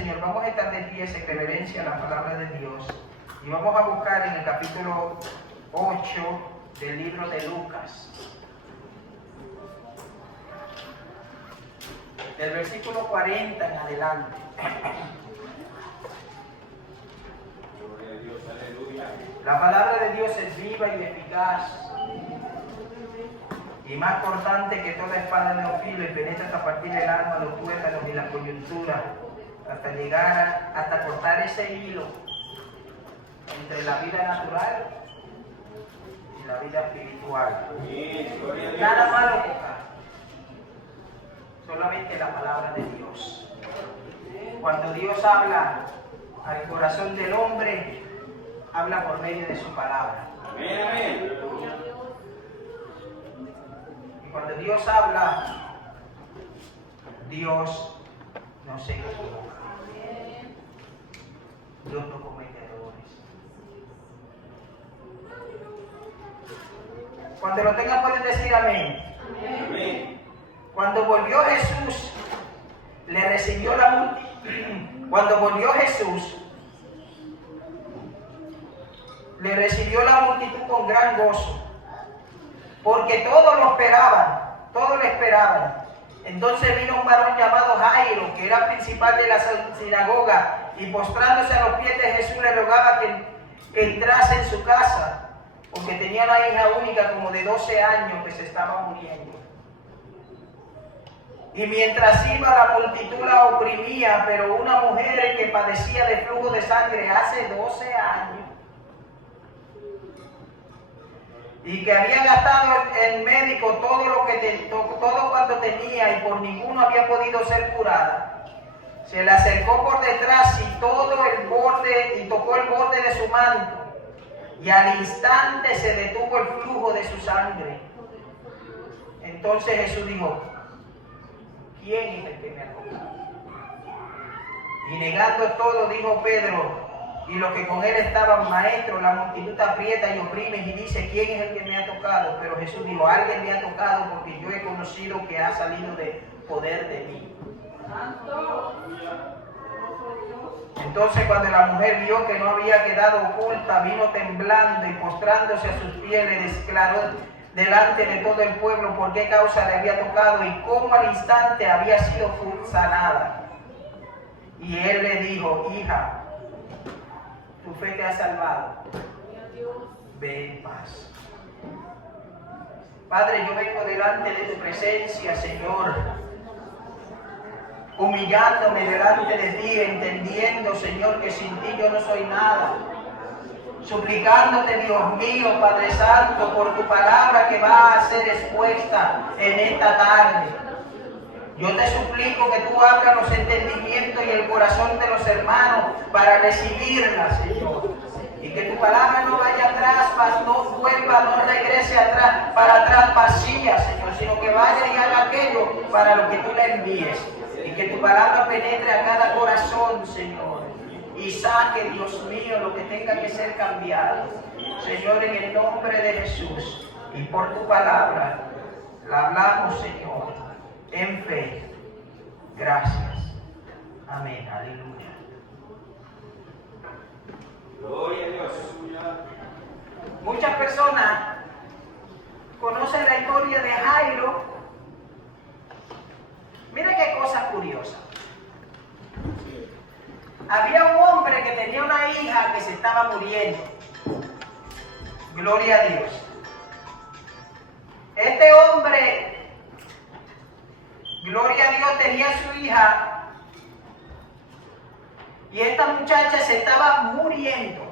Señor, vamos a estar de pie en reverencia a la palabra de Dios y vamos a buscar en el capítulo 8 del libro de Lucas, del versículo 40 en adelante. La palabra de Dios es viva y eficaz y más cortante que toda espada de dos filos y penetra hasta partir el alma, los tuétanos y la coyuntura, hasta llegar hasta cortar ese hilo entre la vida natural y la vida espiritual. Nada malo toca, solamente la palabra de Dios. Cuando Dios habla al corazón del hombre, habla por medio de su palabra. Amén, amén. Y cuando Dios habla, Dios no se equivoca. Dios no comete errores. Cuando lo tengan pueden decir amén. Amén. Cuando volvió Jesús, le recibió la multitud. Cuando volvió Jesús, le recibió la multitud con gran gozo, porque todos lo esperaban. Entonces vino un varón llamado Jairo, que era principal de la sinagoga, y postrándose a los pies de Jesús le rogaba que entrase en su casa, porque tenía una hija única como de 12 años que se estaba muriendo. Y mientras iba, la multitud la oprimía, pero una mujer que padecía de flujo de sangre hace 12 años, y que había gastado en médico todo cuanto tenía y por ninguno había podido ser curada, se le acercó por detrás y tocó el borde de su manto, y al instante se detuvo el flujo de su sangre. Entonces Jesús dijo: ¿quién es el que me ha tocado? Y negando todo, dijo Pedro y los que con él estaban: maestro, la multitud te aprieta y oprime y dice: ¿quién es el que me ha tocado? Pero Jesús dijo: alguien me ha tocado, porque yo he conocido que ha salido de poder de mí. Entonces, cuando la mujer vio que no había quedado oculta, vino temblando y postrándose a sus pies le declaró delante de todo el pueblo por qué causa le había tocado y cómo al instante había sido sanada. Y él le dijo: hija, tu fe te ha salvado, ve en paz. Padre, yo vengo delante de tu presencia, Señor, humillándome delante de ti, entendiendo, Señor, que sin ti yo no soy nada. Suplicándote, Dios mío, Padre Santo, por tu palabra que va a ser expuesta en esta tarde. Yo te suplico que tú abras los entendimientos y el corazón de los hermanos para recibirla, Señor. Y que tu palabra no vaya atrás, no vuelva, no regrese para atrás vacía, Señor, sino que vaya y haga aquello para lo que tú le envíes. Y que tu palabra penetre a cada corazón, Señor, y saque, Dios mío, lo que tenga que ser cambiado. Señor, en el nombre de Jesús y por tu palabra, la hablamos, Señor, en fe. Gracias. Amén. Aleluya. Gloria a Dios. Muchas personas conocen la historia de Jairo. Mira qué cosa curiosa. Había un hombre que tenía una hija que se estaba muriendo. Gloria a Dios. Este hombre, gloria a Dios, tenía su hija y esta muchacha se estaba muriendo.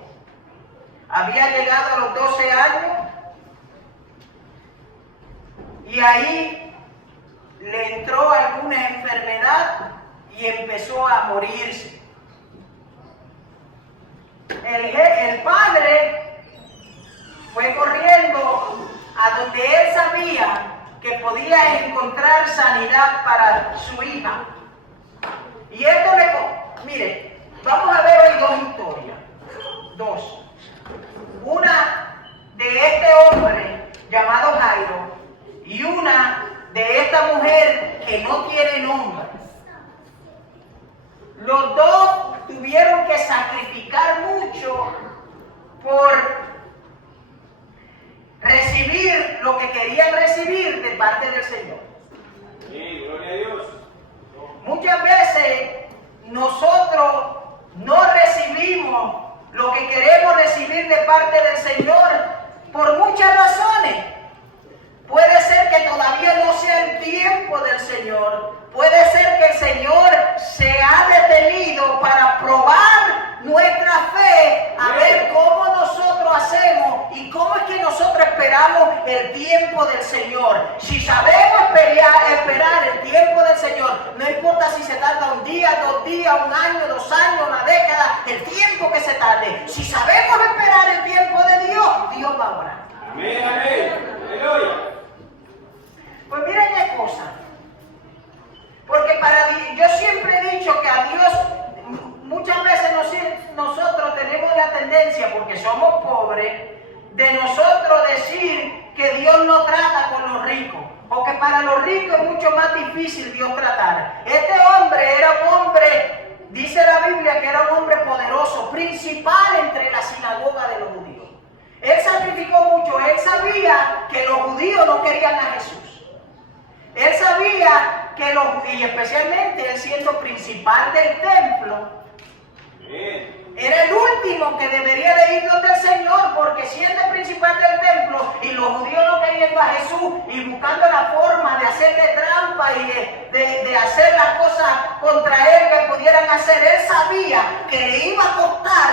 Había llegado a los 12 años y ahí le entró alguna enfermedad y empezó a morirse. El padre fue corriendo a donde él sabía que podía encontrar sanidad para su hija. Y esto mire, vamos a ver hoy dos historias. Dos. Una de este hombre llamado Jairo y una de esta mujer que no tiene nombre. Los dos tuvieron que sacrificar mucho por recibir lo que querían recibir de parte del Señor. Sí, gloria a Dios. Muchas veces nosotros no recibimos lo que queremos recibir de parte del Señor por muchas razones. Puede ser que todavía no sea el tiempo del Señor. Puede ser que el Señor se ha detenido para probar nuestra fe, a ver cómo nosotros hacemos y cómo es que nosotros esperamos el tiempo del Señor. Si sabemos esperar el tiempo del Señor, no importa si se tarda un día, 2 días, 1 año, 2 años, 1 década, el tiempo que se tarde. Si sabemos esperar el tiempo de Dios, Dios va a orar. Amén, amén. Aleluya. Pues miren qué cosa. Porque yo siempre he dicho que a Dios, muchas veces nosotros tenemos la tendencia, porque somos pobres, de nosotros decir que Dios no trata con los ricos, o que para los ricos es mucho más difícil Dios tratar. Este hombre era un hombre, dice la Biblia, que era un hombre poderoso, principal entre la sinagoga de los judíos. Él sacrificó mucho, él sabía que los judíos no querían a Jesús. Él sabía que y especialmente él siendo principal del templo, era el último que debería de ir donde el Señor, porque siendo el principal del templo y los judíos no queriendo a Jesús y buscando la forma de hacerle trampa y de hacer las cosas contra él que pudieran hacer, él sabía que le iba a costar,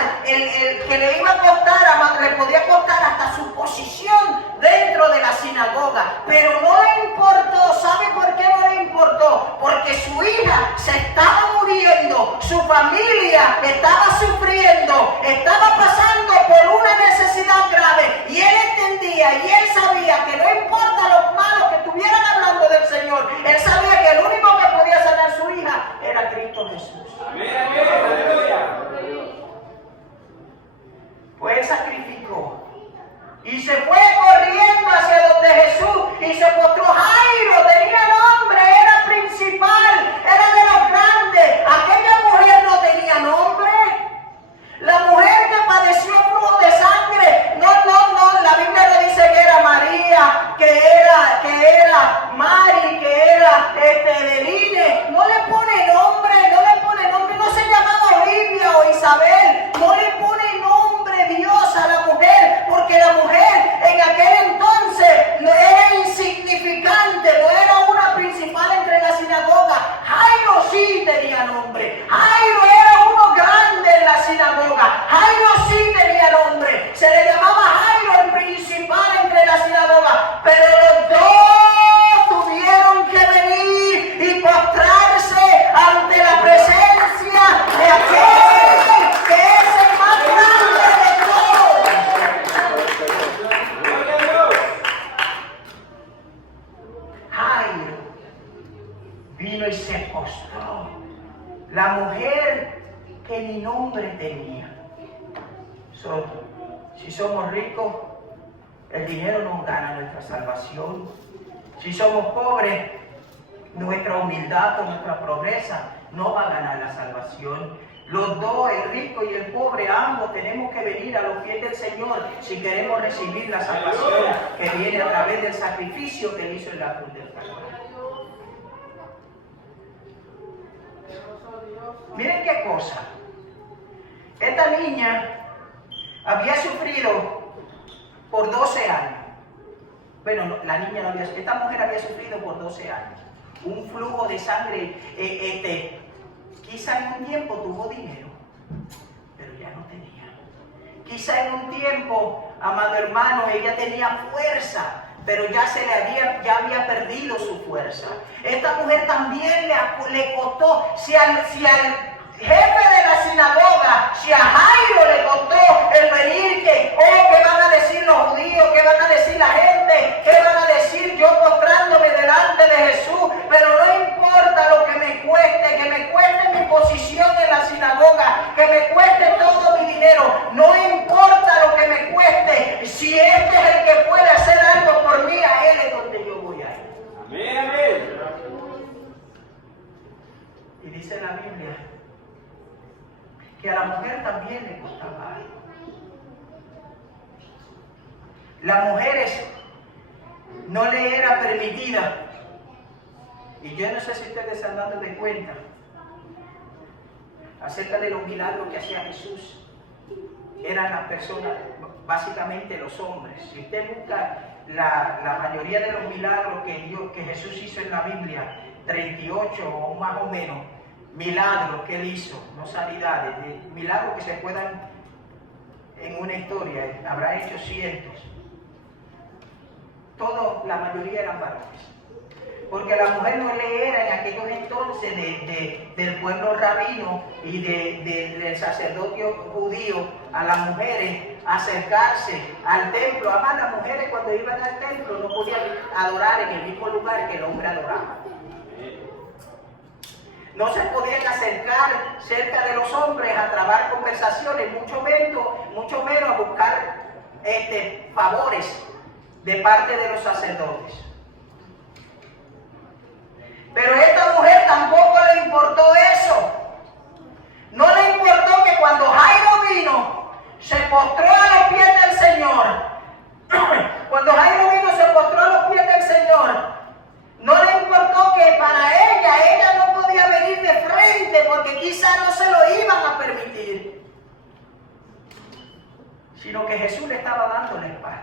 le podía costar hasta su posición dentro de la sinagoga, pero no le importó. ¿Sabe por qué no le importó? Porque su hija se estaba muriendo, su familia estaba sufriendo, estaba pasando por una necesidad grave, y él entendía y él sabía que no importa los malos que estuvieran hablando del Señor, él sabía que el único que podía sanar a su hija era Cristo Jesús. Amén, amén, aleluya. Pues él sacrificó y se fue corriendo hacia donde Jesús y se postró. Jairo tenía nombre, era principal, era de los grandes. Aquella mujer no tenía nombre. La mujer que padeció flujo de sangre, no, la Biblia no dice que era María, que era Mari, que era Eveline, no le pone nombre, no se llamaba Olivia o Isabel, no le pone nombre Dios a la mujer, porque la mujer en aquel entonces no era insignificante, no era una principal entre la sinagoga. Jairo sí tenía nombre, Jairo era uno grande en la sinagoga, Jairo sí tenía nombre, se le llamaba Jairo el principal entre la sinagoga, pero los dos tuvieron que venir y postrarse ante la presencia de aquel que es el más grande de todos. Jairo vino y se postró. La mujer que ni nombre tenía. Si somos ricos, el dinero no gana nuestra salvación. Si somos pobres, nuestra humildad o nuestra pobreza no va a ganar la salvación. Los dos, el rico y el pobre, ambos tenemos que venir a los pies del Señor si queremos recibir la salvación que viene a través del sacrificio que Él hizo en la cruz del Calvario. Miren qué cosa. Esta niña había sufrido por 12 años. Bueno, la niña no había, esta mujer había sufrido por 12 años. Un flujo de sangre. Quizá en un tiempo tuvo dinero, pero ya no tenía. Quizá en un tiempo, amado hermano, ella tenía fuerza, pero ya había perdido su fuerza. Esta mujer también le costó, si al jefe de la sinagoga, si a Jairo le costó el venir, ¿qué van a decir los judíos? ¿Qué van a decir la gente? ¿Qué van a decir yo postrándome delante de Jesús? Pero no importa lo que me cueste mi posición en la sinagoga, que me cueste todo mi dinero, no importa lo que me cueste, si este es el que puede hacer algo por mí, a Él es donde yo voy a ir. Amén, amén. Y dice la Biblia que a la mujer también le costaba algo. Las mujeres no le era permitida, y yo no sé si ustedes se han dado de cuenta acerca de los milagros que hacía Jesús. Eran las personas, básicamente los hombres. Si usted busca la mayoría de los milagros que Jesús hizo en la Biblia, 38 o más o menos milagros que él hizo, no sanidades, milagros que se puedan en una historia, habrá hecho cientos. Todos, la mayoría eran varones. Porque la mujer no le era en aquellos entonces del pueblo rabino y del sacerdocio judío a las mujeres acercarse al templo. Además, las mujeres cuando iban al templo no podían adorar en el mismo lugar que el hombre adoraba. No se podían acercar cerca de los hombres a trabar conversaciones, mucho menos a buscar favores de parte de los sacerdotes. Pero a esta mujer tampoco le importó eso. No le importó que cuando Jairo vino, se postró a los pies del Señor. Cuando Jairo vino, se postró a los pies del Señor. No le importó que para ella no podía venir de frente porque quizá no se lo iban a permitir. Sino que Jesús le estaba dando la espalda.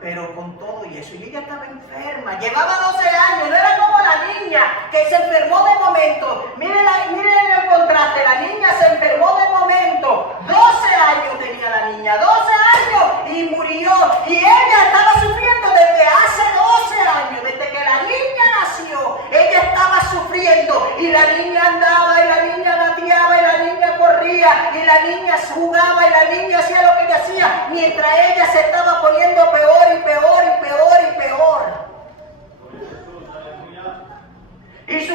Pero con todo y eso, y ella estaba enferma, llevaba 12 años, no era como la niña que se enfermó de momento. Miren el contraste, la niña se enfermó de momento, 12 años tenía la niña, 12 años y murió. Y ella estaba sufriendo desde hace 12 años, desde que la niña nació, ella estaba sufriendo. Y la niña andaba, y la niña gateaba, y la niña corría, y la niña jugaba, y la niña hacía lo que ella hacía, mientras ella se estaba poniendo peor y peor y peor y peor. Y su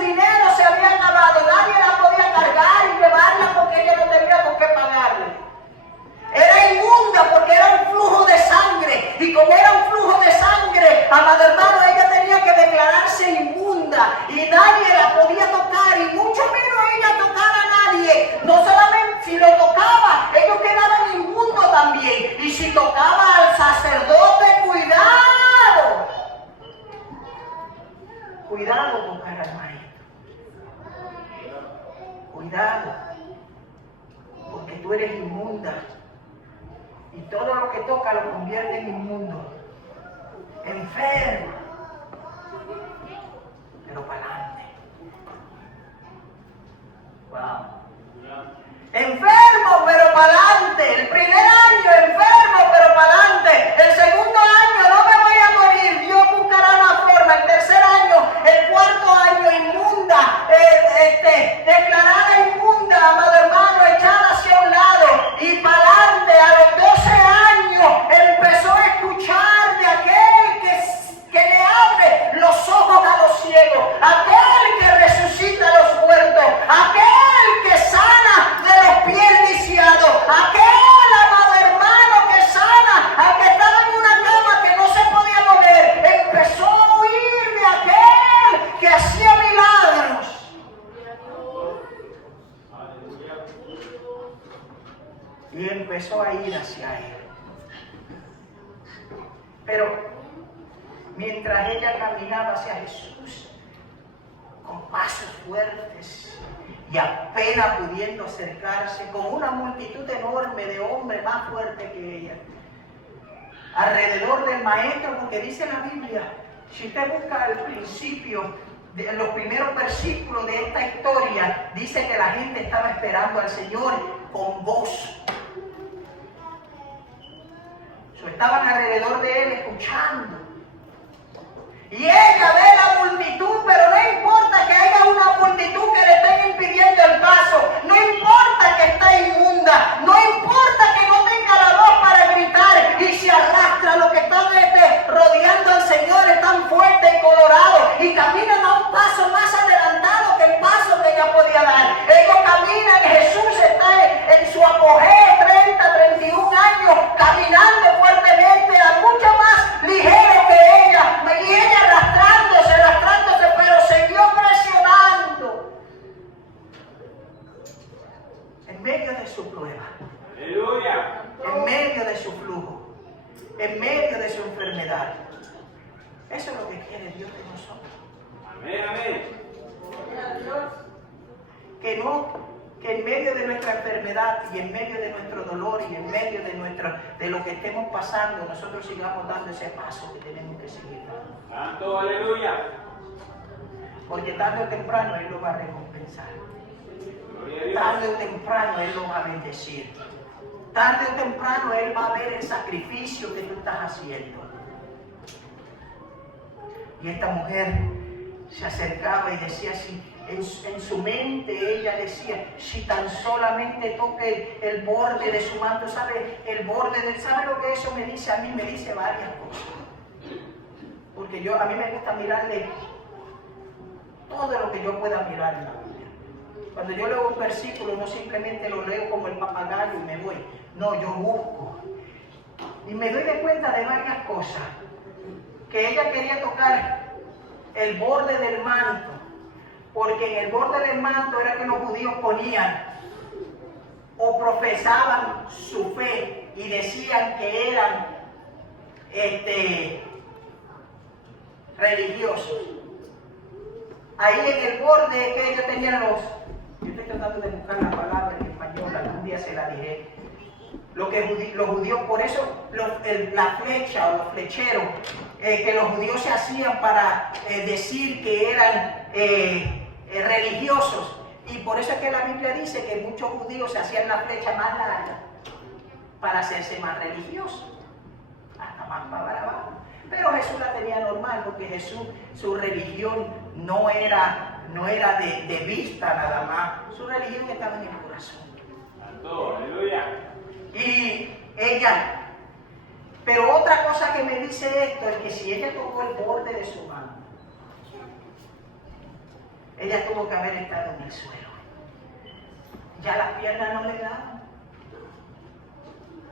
dinero se había acabado, nadie la podía cargar y llevarla porque ella no tenía con qué pagarle. Era inmunda porque era un flujo de sangre, y como era un flujo de sangre, amado hermano, ella tenía que declararse inmunda y nadie la podía tocar, y mucho menos ella tocar a nadie. No solamente si lo tocaba, ellos quedaban inmundos también. Y si tocaba al sacerdote, cuidado tocar al maestro. Cuidado, porque tú eres inmunda. Y todo lo que toca lo convierte en inmundo, enfermo, pero para adelante. Wow. Enfermo, pero para adelante. El primer año, enfermo, pero para adelante. El segundo año, no me voy a morir, Dios buscará una forma. El tercer año, el cuarto año, inmunda, declarada inmunda, amado hermano, echada hacia un lado y para adelante. A los 12 años empezó a escuchar de aquel que le abre los ojos a los ciegos, aquel que resucita a los muertos, aquel que sana de los pies lisiados, aquel, amado hermano, que sana al que estaba en una cama que no se podía mover. Empezó a huir de aquel que hacía milagros. Y empezó a ir hacia él. Pero mientras ella caminaba hacia Jesús con pasos fuertes y apenas pudiendo acercarse, con una multitud enorme de hombres más fuertes que ella alrededor del maestro, porque dice la Biblia, si usted busca el principio, los primeros versículos de esta historia, dice que la gente estaba esperando al Señor con gozo. Estaban alrededor de él escuchando. Y ella ve la multitud, pero no importa que haya una multitud que le estén impidiendo el paso, no importa que esté inmunda, no importa que no tenga la voz para gritar y se arrastra. Los que están rodeando al Señor están fuertes y colorados y caminan a un paso más adelantado que el paso que ella podía dar. Ellos caminan, Jesús está en su apogeo, 30, 31 años, caminando fuertemente, a mucho más ligero que ella, y ella arrastrándose, pero siguió presionando. medio de su prueba, Aleluya. en medio de su flujo, en medio de su enfermedad. Eso es lo que quiere Dios de nosotros. Amén, amén. Que en medio de nuestra enfermedad y en medio de nuestro dolor y en medio de lo que estemos pasando, nosotros sigamos dando ese paso que tenemos que seguir dando. Santo, aleluya. Porque tarde o temprano Él lo va a recompensar. Gloria a Dios. Tarde o temprano Él lo va a bendecir. Tarde o temprano Él va a ver el sacrificio que tú estás haciendo. Y esta mujer se acercaba y decía así, en su mente ella decía, si tan solamente toque el borde de su manto, ¿sabe? ¿Sabe lo que eso me dice? A mí me dice varias cosas. Porque a mí me gusta mirarle todo lo que yo pueda mirar en la Biblia. Cuando yo leo un versículo, no simplemente lo leo como el papagayo y me voy. No, yo busco. Y me doy de cuenta de varias cosas. Que ella quería tocar el borde del manto. Porque en el borde del manto era que los judíos ponían o profesaban su fe y decían que eran religiosos. Ahí en el borde que ellos tenían yo estoy tratando de buscar la palabra en español, algún día se la diré. Los judíos, por eso la flecha o los flecheros que los judíos se hacían para decir que eran religiosos. Y por eso es que la Biblia dice que muchos judíos se hacían la flecha más larga para hacerse más religiosos, hasta más para abajo. Pero Jesús la tenía normal, porque Jesús, su religión no era de vista nada más, su religión estaba en el corazón. Santo, aleluya. Y ella, pero otra cosa que me dice esto es que si ella tocó el borde de su mano, ella tuvo que haber estado en el suelo. Ya las piernas no le daban.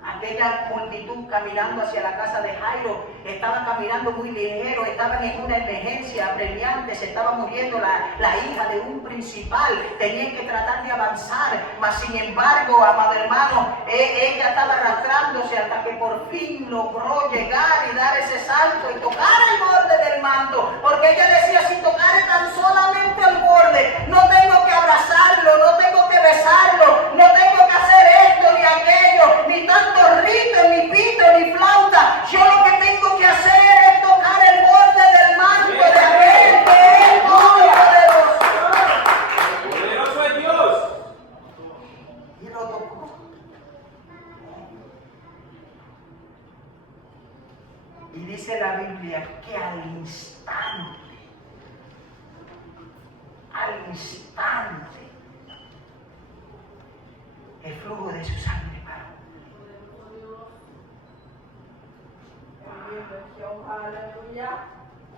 Aquella multitud caminando hacia la casa de Jairo, estaban caminando muy ligero, estaban en una emergencia apremiante, se estaba muriendo la hija de un principal, tenían que tratar de avanzar, mas sin embargo, amado hermano, ella estaba arrastrándose hasta que por fin logró llegar y dar ese salto y tocar el borde del manto, porque ella decía, si tocare tan solamente el borde, no tengo que abrazarlo, no tengo que besarlo, no tengo que hacer esto ni aquello, ni tanto rito, ni pito, ni flauta. Yo lo que tengo que hacer es tocar el borde del manto de aquel que es muy poderoso. Poderoso es Dios. Y lo tocó. Y dice la Biblia que al instante, el flujo de su sangre paró.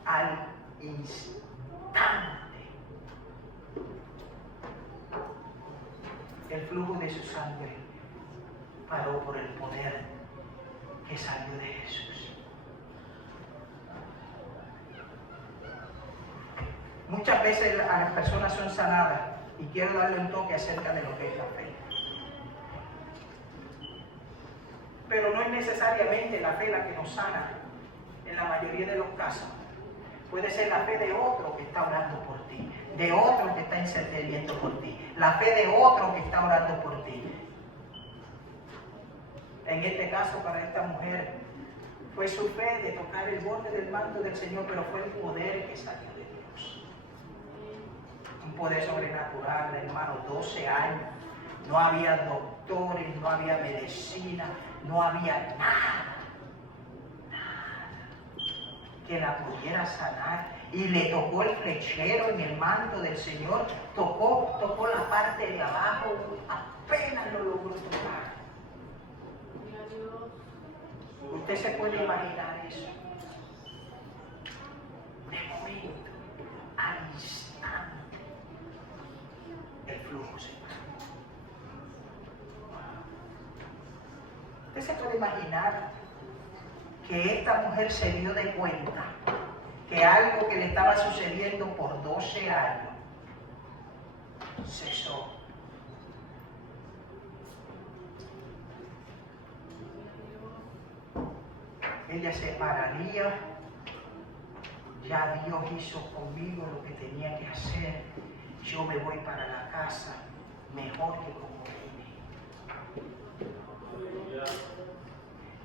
Al instante el flujo de su sangre paró por el poder que salió de Jesús. Muchas veces las personas son sanadas y quiero darle un toque acerca de lo que es la fe. Pero no es necesariamente la fe la que nos sana en la mayoría de los casos. Puede ser la fe de otro que está orando por ti, de otro que está intercediendo por ti, la fe de otro que está orando por ti. En este caso, para esta mujer, fue su fe de tocar el borde del manto del Señor, pero fue el poder que salió de Dios. Un poder sobrenatural, hermano, 12 años. No había doctores, no había medicina, no había nada que la pudiera sanar. Y le tocó el flechero en el manto del Señor, tocó la parte de abajo, apenas lo logró tocar. Usted se puede imaginar eso. De momento, al instante, el flujo se paró. Usted se puede imaginar que esta mujer se dio de cuenta que algo que le estaba sucediendo por 12 años cesó. ella se pararía. Ya Dios hizo conmigo lo que tenía que hacer. Yo me voy para la casa mejor que como vine.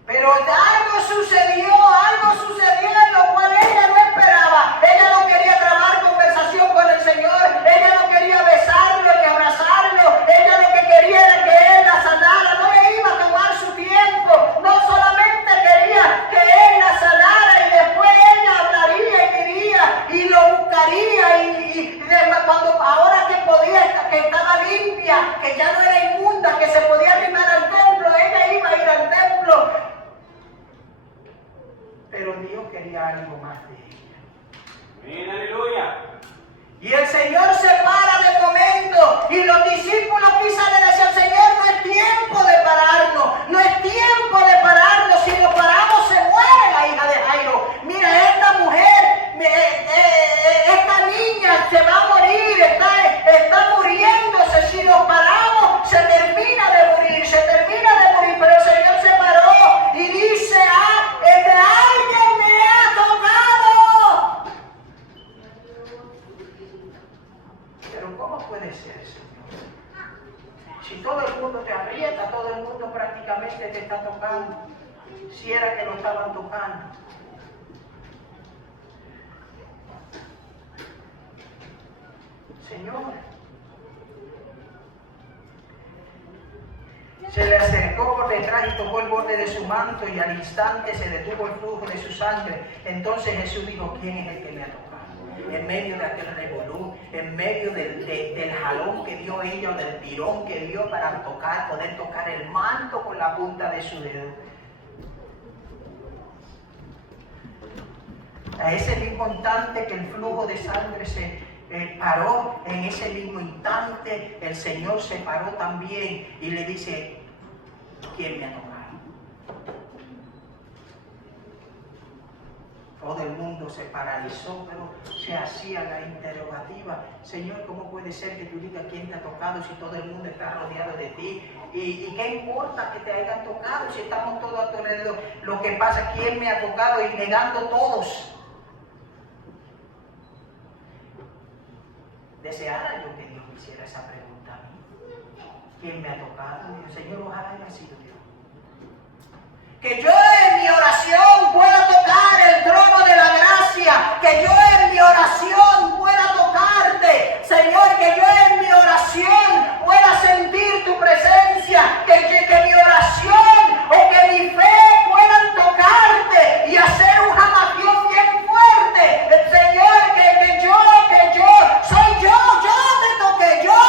Pero algo sucedió en lo cual ella no esperaba. Ella no quería trabar conversación con el Señor. Ella no quería besarlo ni abrazarlo. Ella lo que quería era que Él la sanara. No le iba a tomar su tiempo. No solamente quería que Él la sanara y después ella hablaría y diría y lo buscaría cuando ahora que podía, que estaba limpia, que ya no era inmunda, que se podía arrimar al templo, ella iba a ir al templo. Pero Dios quería algo más de ella. Amén, aleluya. Y el Señor se para de momento y los discípulos quizás le decían: Señor, no es tiempo de pararnos, no es tiempo de pararnos, si nos paramos se muere la hija de Jairo. Mira, esta mujer, esta niña se va a morir, está muriéndose, si nos paramos se termina de morir, pero el Señor se paró y dice: alguien me ha tocado. Pero ¿cómo puede ser, Señor? Si todo el mundo te aprieta, todo el mundo prácticamente te está tocando, si era que lo estaban tocando. Señor, se le acercó por detrás y tocó el borde de su manto, y al instante se detuvo el flujo de su sangre. Entonces Jesús dijo: ¿quién es el que me ha tocado? En medio de aquel revolú, en medio del jalón que dio ella, o del tirón que dio para poder tocar el manto con la punta de su dedo. A ese mismo instante que el flujo de sangre se paró, en ese mismo instante el Señor se paró también y le dice: ¿quién me ha tocado? Todo el mundo se paralizó, pero se hacía la interrogativa: Señor, ¿cómo puede ser que tú digas quién te ha tocado si todo el mundo está rodeado de ti? ¿Y qué importa que te hayan tocado si estamos todos a tu alrededor? Lo que pasa, ¿quién me ha tocado? Y negando todos. Deseara yo que Dios me hiciera esa pregunta a mí: ¿quién me ha tocado? Y el Señor, ojalá haya sido Dios. Que yo en mi oración pueda tocar el trono de la gracia, que yo en mi oración pueda tocarte, Señor, que yo en mi oración pueda sentir tu presencia, que mi oración o que mi fe puedan tocarte y hacer un jamaquión bien fuerte. Señor, que yo, soy yo te toqué, yo.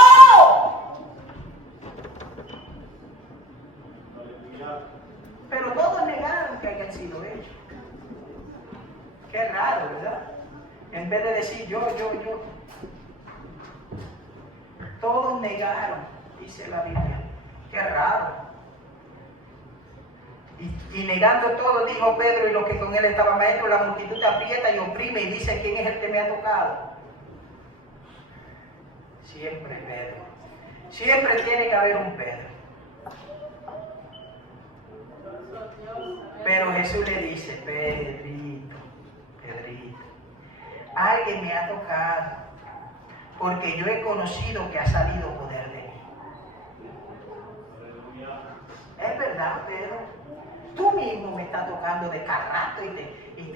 Pero todos negaron que hayan sido ellos. Qué raro, ¿verdad? En vez de decir yo. Todos negaron, dice la Biblia. Qué raro. Y negando todo, dijo Pedro y los que con él estaban: Maestro, la multitud te aprieta y oprime y dice: ¿quién es el que me ha tocado? Siempre Pedro. Siempre tiene que haber un Pedro. Pero Jesús le dice: Pedrito, alguien me ha tocado, porque yo he conocido que ha salido poder de mí. Es verdad, Pedro. Tú mismo me estás tocando de carrato y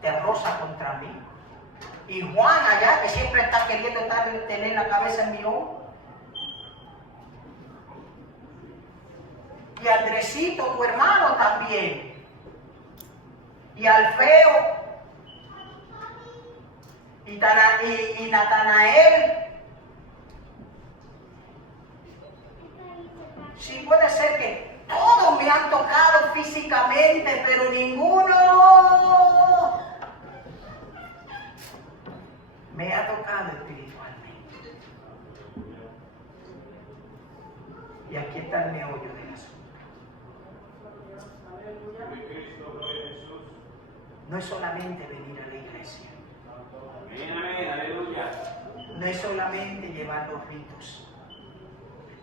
te roza contra mí. Y Juan allá, que siempre está queriendo tener la cabeza en mi hombro. Y Andresito, tu hermano, también. Y Alfeo. Y Natanael. Sí, puede ser que todos me han tocado físicamente, pero ninguno me ha tocado espiritualmente. Y aquí está el meollo del asunto. No es solamente venir a la iglesia. Amén, aleluya. No es solamente llevar los ritos.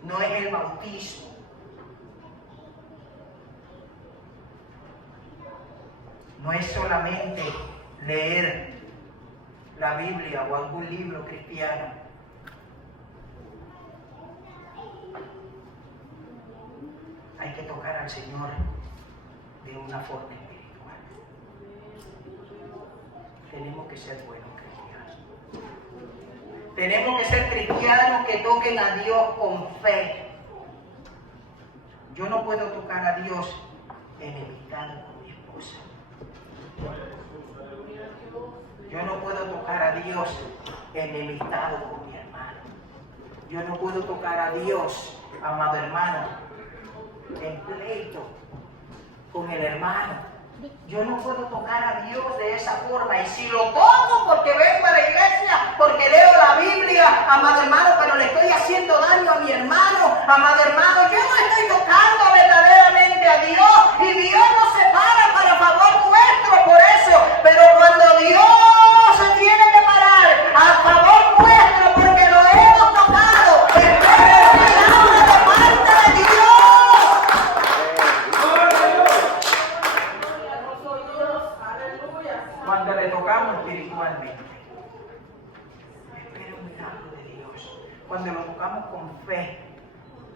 No es el bautismo. no es solamente leer la Biblia o algún libro cristiano. Hay que tocar al Señor de una forma espiritual. Tenemos que ser buenos cristianos. Tenemos que ser cristianos que toquen a Dios con fe. Yo no puedo tocar a Dios enemistado con mi esposa. Yo no puedo tocar a Dios enemistado con mi hermano. Yo no puedo tocar a Dios, amado hermano, en pleito con el hermano. Yo no puedo tocar a Dios de esa forma. Y si lo toco porque vengo a la iglesia, porque leo la Biblia, amado hermano, pero le estoy haciendo daño a mi hermano, amado hermano, yo no estoy tocando verdaderamente a Dios. Y Dios nos separa para favor nuestro por eso. Pero cuando Dios se tiene que parar a favor nuestro porque lo hemos tocado, espera el milagro de parte de Dios. Cuando le tocamos espiritualmente, espera un milagro de Dios. Cuando lo tocamos con fe,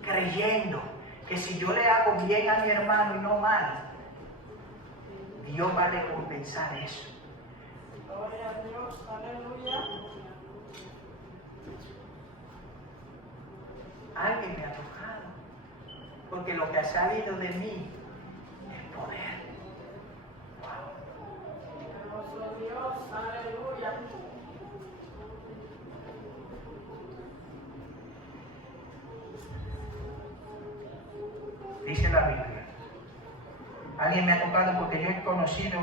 creyendo que si yo le hago bien a mi hermano y no mal, Dios va a recompensar eso. Gloria a Dios, aleluya. Alguien me ha tocado, porque lo que ha salido de mí es poder. Dios, aleluya. Dice la Biblia. Alguien me ha tocado porque yo he conocido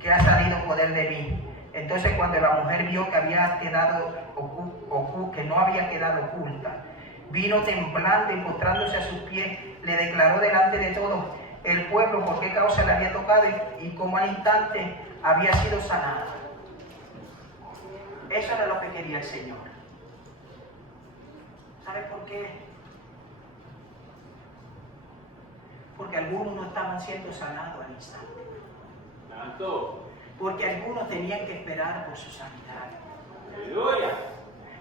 que ha salido poder de mí. Entonces cuando la mujer vio que había quedado que no había quedado oculta, vino temblando y postrándose a sus pies, le declaró delante de todo el pueblo por qué causa le había tocado y cómo al instante había sido sanada. Eso era lo que quería el Señor. ¿Sabe por qué? Porque algunos no estaban siendo sanados al instante. Santo. Porque algunos tenían que esperar por su sanidad. Aleluya.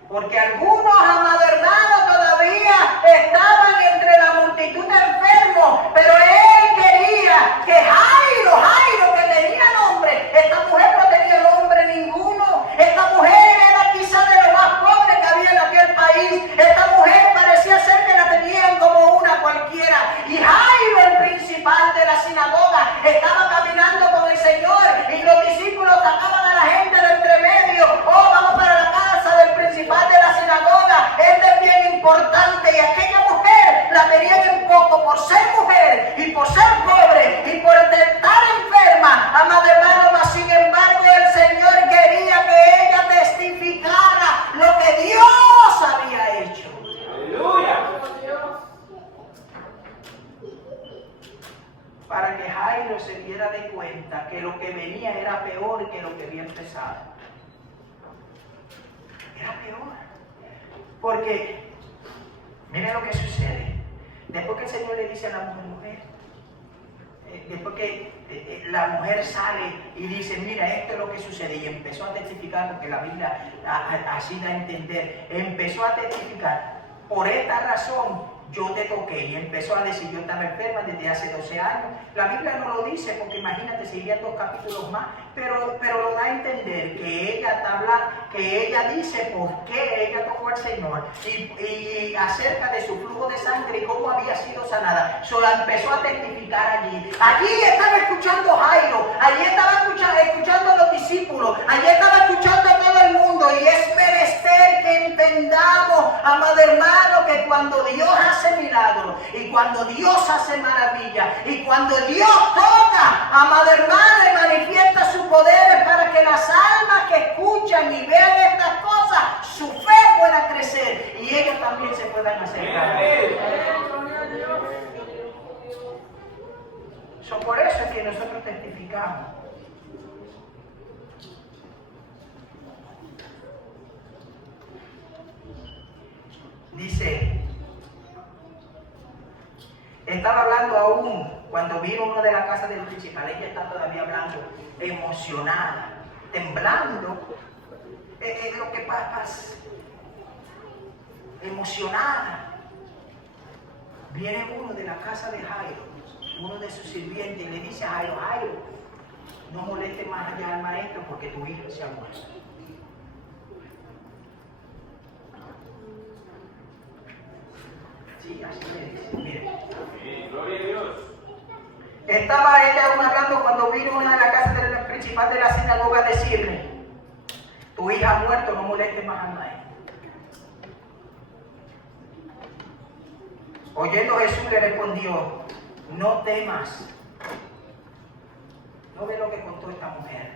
Porque algunos, amado hermano, todavía estaban entre la multitud de enfermos, pero él quería que Jairo, que tenía nombre, esta mujer no tenía nombre ninguno, esta mujer era quizá de lo más pobre que había en aquel país, esta mujer parecía ser que la tenían como una cualquiera, y Jairo, el principal de la sinagoga, estaba caminando con el Señor, y los discípulos sacaban a la gente de entre medio, oh, vamos para la casa del principal de la sinagoga, este es bien importante, y aquella mujer la tenían en poco por ser mujer y por ser pobre y por estar enferma, amado hermano, mas sin embargo el Señor quería que ella testificara lo que Dios había hecho. Aleluya. Para que Jairo se diera de cuenta que lo que venía era peor que lo que había empezado. Era peor. Porque, mire lo que sucede. Después que el Señor le dice a la mujer, después que la mujer sale y dice, mira, esto es lo que sucede, y empezó a testificar, porque la Biblia así da a entender, empezó a testificar, por esta razón yo te toqué, y empezó a decir, yo estaba enferma desde hace 12 años. La Biblia no lo dice, porque imagínate, seguían 2 capítulos más, pero lo da a entender que ella está hablando, que ella dice por qué ella tocó al Señor, y acerca de su flujo de sangre y cómo había sido sanada. Solo empezó a testificar allí. Allí estaba escuchando Jairo, allí estaba escuchando los discípulos, allí estaba escuchando a todo el mundo, y es menester que entendamos, amado hermano, que cuando Dios hace milagros, y cuando Dios hace maravillas, y cuando Dios toca, amado hermano, y manifiesta su poder para que las almas que escuchan y vean estas cosas, su fe pueda crecer y ellos también se puedan acercar. Por eso es que nosotros testificamos. Dice, estaba hablando aún Cuando vino uno de la casa del principal, ella está todavía hablando, emocionada, temblando. Es lo que pasa, emocionada. Viene uno de la casa de Jairo, uno de sus sirvientes, y le dice a Jairo, Jairo, no moleste más allá al maestro porque tu hijo se ha muerto. Sí, así le dice, mire. Sí, gloria a Dios. Estaba ella aún hablando cuando vino una de la casa del principal de la sinagoga a decirle, tu hija ha muerto, no moleste más al maestro. Oyendo Jesús le respondió, no temas. ¿No ve lo que contó esta mujer?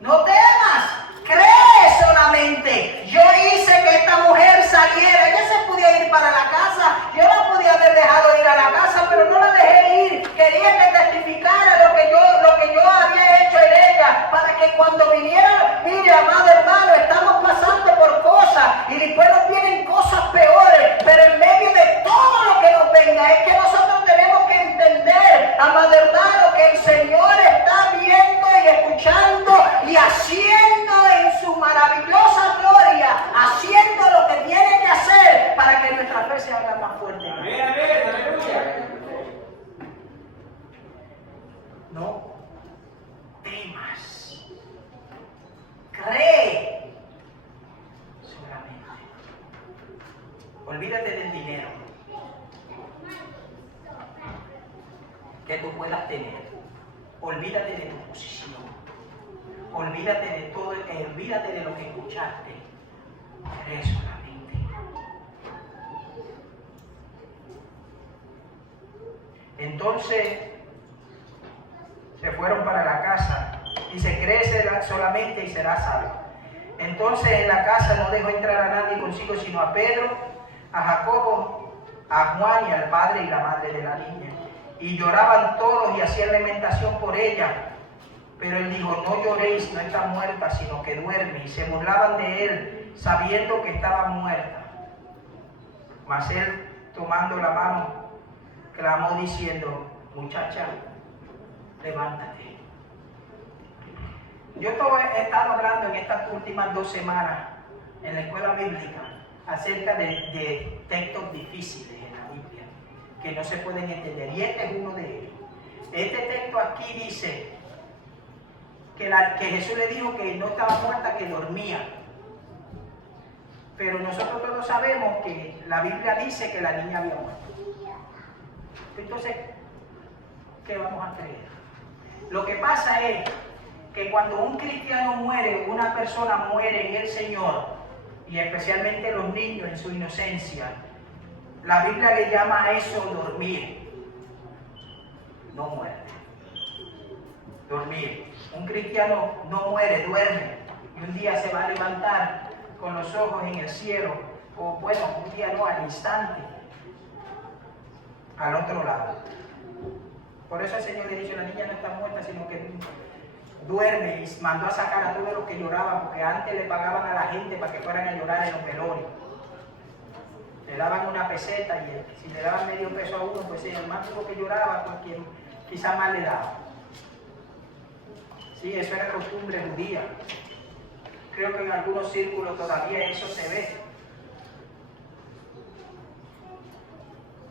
No temas, cree solamente. Yo hice que esta mujer saliera. Ella se podía ir para la casa. Yo la podía haber dejado ir a la casa, pero no la dejé ir. Quería que testificara lo que yo había hecho en ella, para que cuando viniera, mire, amado hermano, estamos pasando por cosas y después nos vienen cosas peores, pero en medio de todo lo que nos venga, es que nosotros tenemos que entender, amado hermano, que el Señor está viendo y escuchando y haciendo en su maravillosa gloria, haciendo lo que tiene que hacer para que nuestra fe se haga más fuerte. Amén, amén, aleluya. No temas, cree solamente. Olvídate del dinero que tú puedas tener, olvídate de tu posición, olvídate de todo, olvídate de lo que escuchaste, cree solamente. Entonces se fueron para la casa y se cree solamente y será salvo. Entonces en la casa no dejó entrar a nadie consigo sino a Pedro, a Jacobo, a Juan y al padre y la madre de la niña. Y lloraban todos y hacían lamentación por ella. Pero él dijo, no lloréis, no está muerta, sino que duerme. Y se burlaban de él, sabiendo que estaba muerta. Mas él, tomando la mano, clamó diciendo, muchacha, levántate. Yo he estado hablando en estas últimas 2 semanas en la escuela bíblica acerca de textos difíciles en la Biblia que no se pueden entender, y este es uno de ellos. Este texto aquí dice que Jesús le dijo que no estaba muerta, que dormía, pero nosotros todos sabemos que la Biblia dice que la niña había muerto. Entonces, ¿qué vamos a creer? Lo que pasa es que cuando un cristiano muere, una persona muere en el Señor, y especialmente los niños en su inocencia, la Biblia le llama a eso dormir, no muerte. Dormir. Un cristiano no muere, duerme, y un día se va a levantar con los ojos en el cielo, o bueno, un día no, al instante, al otro lado. Por eso el Señor le dice, la niña no está muerta, sino que duerme, y mandó a sacar a todos los que lloraban, porque antes le pagaban a la gente para que fueran a llorar en los velorios. Le daban una peseta, y si le daban medio peso a uno, pues el más duro que lloraba, pues quien quizá más le daba. Sí, eso era costumbre judía. Creo que en algunos círculos todavía eso se ve.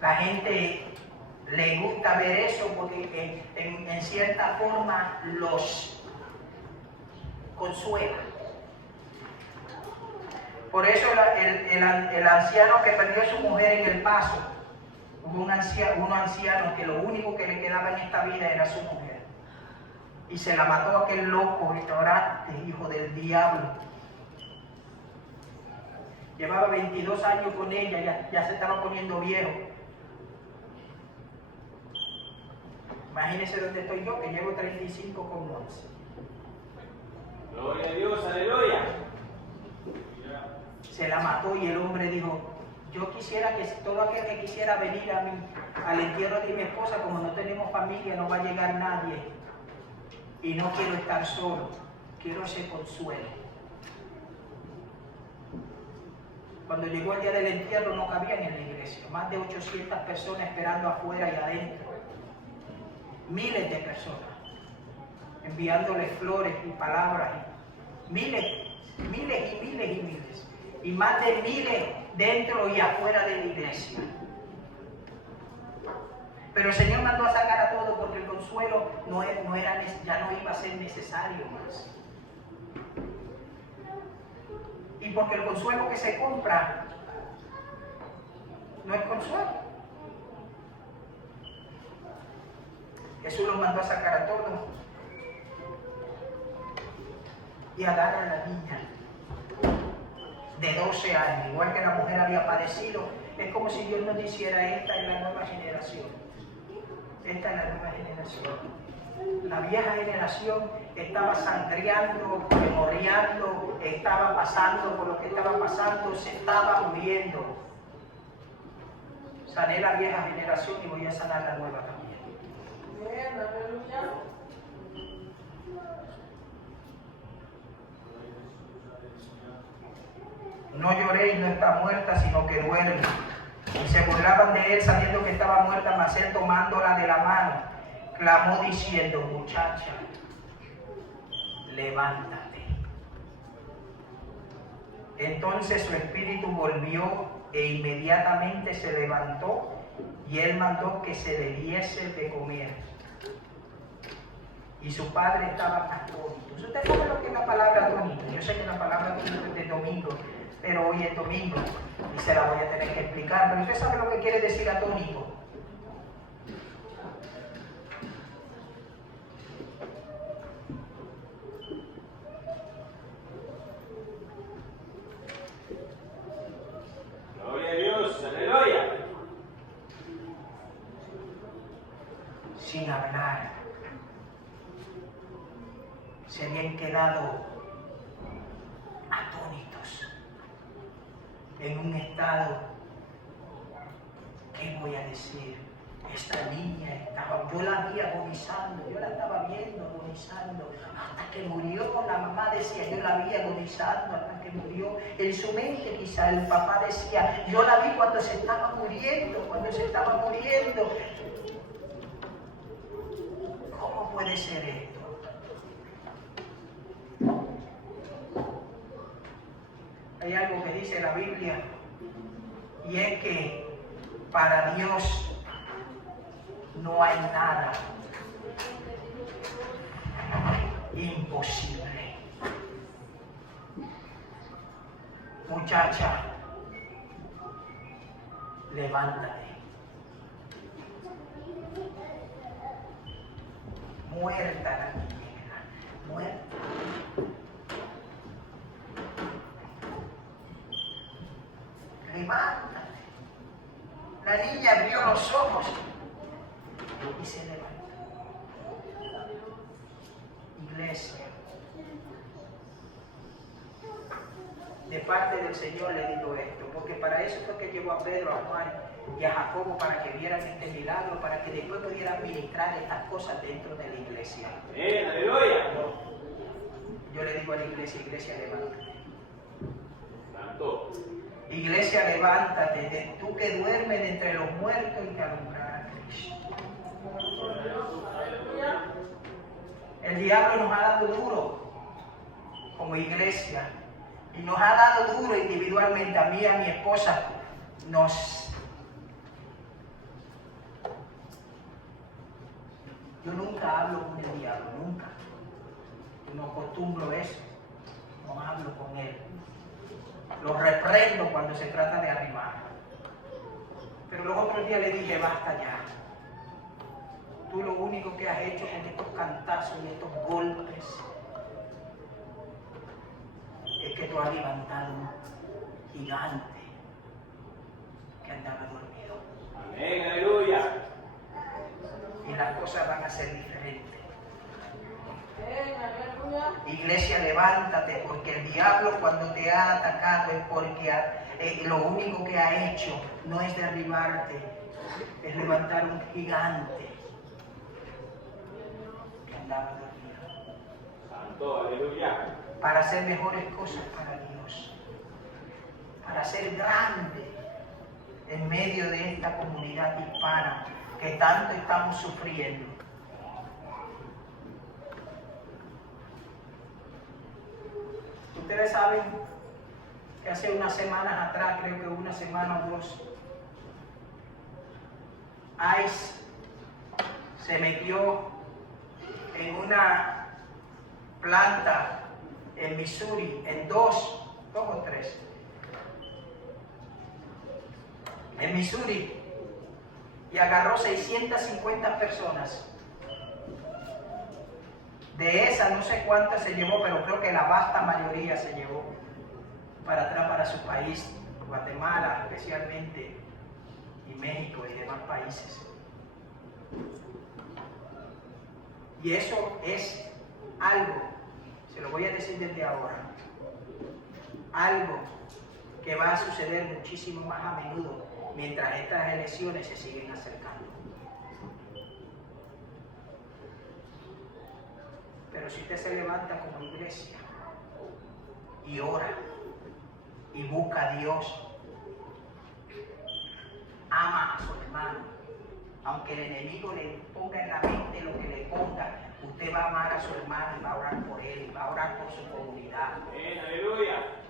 La gente le gusta ver eso porque en cierta forma los consuela. Por eso el anciano que perdió a su mujer en el paso, hubo unos ancianos que lo único que le quedaba en esta vida era su mujer. Y se la mató aquel loco, ignorante, hijo del diablo. Llevaba 22 años con ella, ya se estaba poniendo viejo. Imagínense dónde estoy yo, que llevo 35 con Monse. Gloria a Dios, aleluya. Se la mató y el hombre dijo, yo quisiera que todo aquel que quisiera venir a mí, al entierro de mi esposa, como no tenemos familia, no va a llegar nadie. Y no quiero estar solo, quiero ese consuelo. Cuando llegó el día del entierro no cabían en la iglesia. Más de 800 personas esperando afuera y adentro. Miles de personas enviándole flores y palabras. Miles y miles y miles. Y más de miles dentro y afuera de la iglesia. Pero el Señor mandó a sacar a todos porque el consuelo ya no iba a ser necesario más. Y porque el consuelo que se compra no es consuelo. Jesús los mandó a sacar a todos y a dar a la niña de 12 años, igual que la mujer había padecido. Es como si Dios nos dijera: esta es la nueva generación. Esta es la nueva generación. La vieja generación estaba sangreando, memoriando, estaba pasando por lo que estaba pasando, se estaba muriendo. Sané la vieja generación y voy a sanar la nueva también. Amén, aleluya. No lloréis, no está muerta, sino que duerme. Y se burlaban de él sabiendo que estaba muerta, mas él tomándola de la mano, clamó diciendo: muchacha, levántate. Entonces su espíritu volvió e inmediatamente se levantó, y él mandó que se le diese de comer. Y su padre estaba atónito. ¿Usted sabe lo que es la palabra atónito? Yo sé que la palabra atónito es de domingo, pero hoy es domingo y se la voy a tener que explicar. Pero usted sabe lo que quiere decir atónito. Gloria a Dios, aleluya. Sin hablar. Se habían quedado atónitos, en un estado, ¿qué voy a decir? Esta niña estaba, yo la vi agonizando, yo la estaba viendo agonizando, hasta que murió. La mamá decía: yo la vi agonizando hasta que murió. En su mente quizá el papá decía: yo la vi cuando se estaba muriendo, ¿Cómo puede ser esto? Hay algo que dice la Biblia, y es que para Dios no hay nada imposible. Muchacha, levántate. Muerta la niñera, muerta. Levántate. La niña abrió los ojos y se levantó. Iglesia, de parte del Señor le digo esto, porque para eso fue que llevó a Pedro, a Juan y a Jacobo, para que vieran este milagro, para que después pudieran ministrar estas cosas dentro de la iglesia. Aleluya. Yo le digo a la iglesia: iglesia, levántate. Santo. Iglesia, levántate, de tú que duermes de entre los muertos, y te alumbrará Cristo. El diablo nos ha dado duro como iglesia, y nos ha dado duro individualmente. A mí y a mi esposa yo nunca hablo con el diablo, nunca. No acostumbro eso, no hablo con él. Lo reprendo cuando se trata de arrimar. Pero los otros días le dije: basta ya. Tú lo único que has hecho con estos cantazos y estos golpes es que tú has levantado un gigante que andaba dormido. Amén, aleluya. Y las cosas van a ser diferentes. Amén, aleluya. Iglesia, levántate, porque el diablo, cuando te ha atacado, es porque lo único que ha hecho no es derribarte, es levantar un gigante que andaba dormido, Santo, aleluya. para hacer mejores cosas para Dios. para ser grande en medio de esta comunidad hispana que tanto estamos sufriendo. Ustedes saben que hace unas semanas atrás, creo que una semana o dos, ICE se metió en una planta en Missouri, en dos o tres, en Missouri, y agarró 650 personas. De esas no sé cuántas se llevó, pero creo que la vasta mayoría se llevó para atrás, para su país, Guatemala especialmente, y México y demás países. Y eso es algo, se lo voy a decir desde ahora, algo que va a suceder muchísimo más a menudo mientras estas elecciones se siguen acercando. Pero si usted se levanta como iglesia y ora y busca a Dios, ama a su hermano, aunque el enemigo le ponga en la mente lo que le ponga, usted va a amar a su hermano y va a orar por él, y va a orar por su comunidad. Amén, aleluya.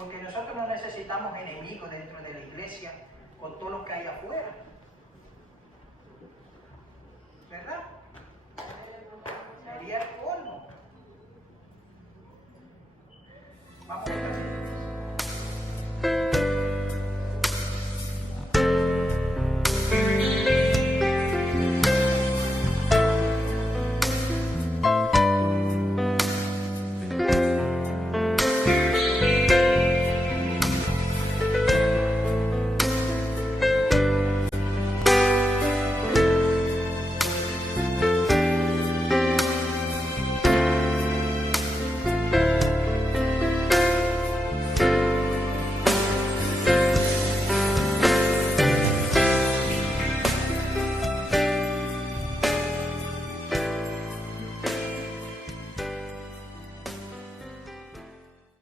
Porque nosotros no necesitamos enemigos dentro de la iglesia con todo lo que hay afuera. ¿Verdad? Sería el colmo. Vamos.